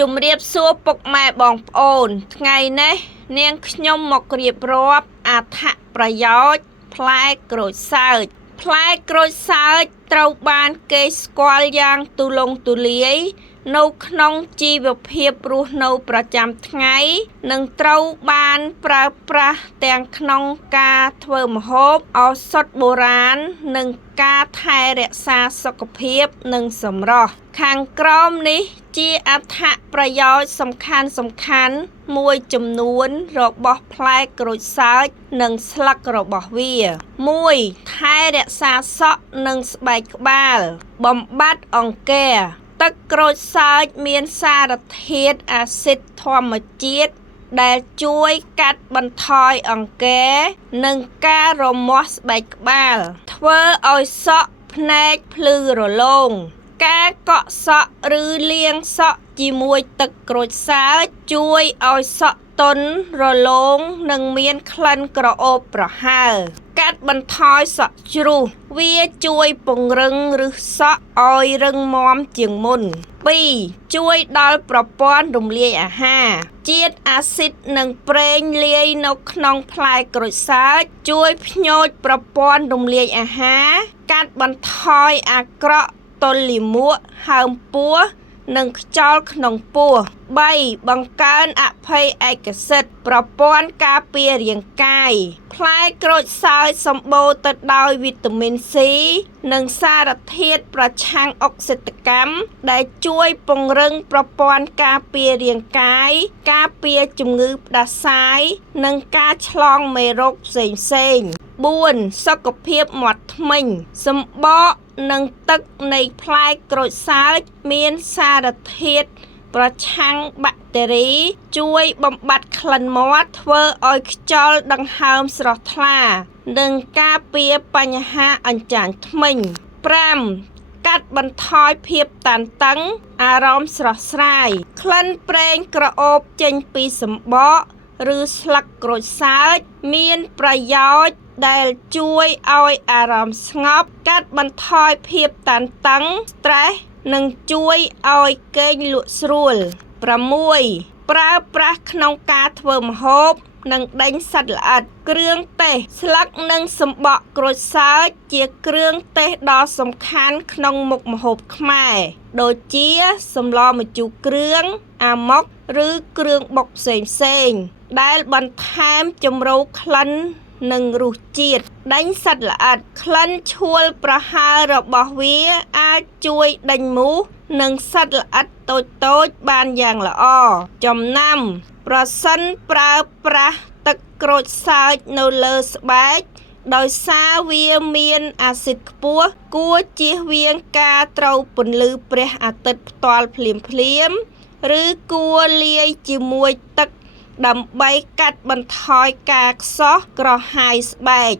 ជំរាបសួរពុកម៉ែបងប្អូនថ្ងៃនេះនាងខ្ញុំមករៀបរាប់អត្ថប្រយោជន៍ផ្លែក្រូចសើចផ្លែក្រូចសើចត្រូវបានគេស្គាល់យ៉ាងទូលំទូលាយនៅក្នុងជីវភាពរស់នៅប្រចាំថ្ងៃនិងត្រូវបានប្រើប្រាស់ទាំងក្នុងការធ្វើម្ហូបឱសថបុរាណនិងការថែរក្សាសុខភាពនិងសម្រស់ខាងក្រោមនេះជាអត្ថប្រយោជន៍សំខាន់មួយចំនួនរបស់ផ្លែក្រូចសើចនិងស្លឹករបស់វា 1. ថែរក្សាសក់និងស្បែកក្បាលបំបត្តិអង្គែទឹកក្រូចសើចមានសារធាតុអាស៊ីតធម្មជាតិដែលជួយកាត់បន្ថយអង្គែនិងការរមាស់ស្បែកក្បាលធ្វើឲ្យសក់ភ្នែកភ្លឺរលោងការកក់សក់ឬលាងសក់ជាមួយទឹកក្រូចសើចជួយឲ្យសក់ទន់រលោងនិងមានក្លិនក្រអូបប្រហើរកាត់បន្ថយសក់ជ្រុះវាជួយពង្រឹងឫសសក់ឲ្យរឹងមាំជាងមុន 2. ជួយដល់ប្រព័ន្ធរំលាយអាហារជាតិអាស៊ីតនិងប្រេងលាយនៅក្នុងផ្លែក្រូចសើចជួយភ្ញូចប្រព័ន្ធរំលាយអាហារកាត់បន្ថយអាក្រក់ទល់លាមកហើមពោះនិងខ្យល់ក្នុងពោះ 3. បង្កើនអភ័យឯកសិទ្ធិប្រព័ន្ធការពាររាងកាយផ្លែក្រូចសើចសម្បូរទៅដោយវីតាមីន C និងសារធាតុប្រឆាំងអុកស៊ីតកម្មដែលជួយពង្រឹងប្រព័ន្ធការពាររាងកាយការពារជំងឺផ្ដាសាយនិងការឆ្លងមេរោគផ្សេងៗ 4. សុខភាពមាត់ធ្មេញសម្បកនិងទឹកនៃផ្លែក្រូចសើចមានសារធាតុប្រឆាំងបាក់តេរីជួយបំបត្តិក្លិនមាត់ធ្វើឲ្យខ្យល់ដង្ហើមស្រស់ថ្លានិងការពារបញ្ហាអញ្ចាញធ្មេញ 5. កាត់បន្ថយភាពតានតឹងអារម្មណ៍ស្រស់ស្រាយក្លិនប្រេងក្រអូបចេញពីសម្បកឬស្លឹកក្រូចសើចមានប្រយោជន៍ដែលជួយឲ្យអារម្មណ៍ស្ងប់កាត់បន្ថយភាពតានតឹង stress និងជួយឲ្យគេងលក់ស្រួល 6. ប្រើប្រាស់ក្នុងការធ្វើម្ហូបនិងដេញសត្វល្អិតគ្រឿងទេសស្លឹកនិងសម្បកក្រូចសើចជាគ្រឿងទេសដ៏សំខាន់ក្នុងមុខម្ហូបខ្មែរដូចជាសម្លម្ជូរគ្រឿងអាម៉ុកឬគ្រឿងបុកផ្សេងៗដែលបន្ថែមជម្រៅក្លិននិងរសជាតិដេញសត្វល្អិតក្លិនឆួលប្រហើររបស់វាអាចជួយដេញមូសនិងសត្វល្អិតតូចៗបានយ៉ាងល្អចំណាំប្រសិនប្រើប្រាស់ទឹកក្រូចសើចនៅលើស្បែកដោយសារវាមានអាស៊ីតខ្ពស់គួរជៀសវាងការត្រូវពន្លឺព្រះអាទិត្យផ្ទាល់ភ្លាមឬគួរលាយជាមួយទឹកដើម្បីកាត់បន្ថយការខ្សោះក្រហាយស្បែក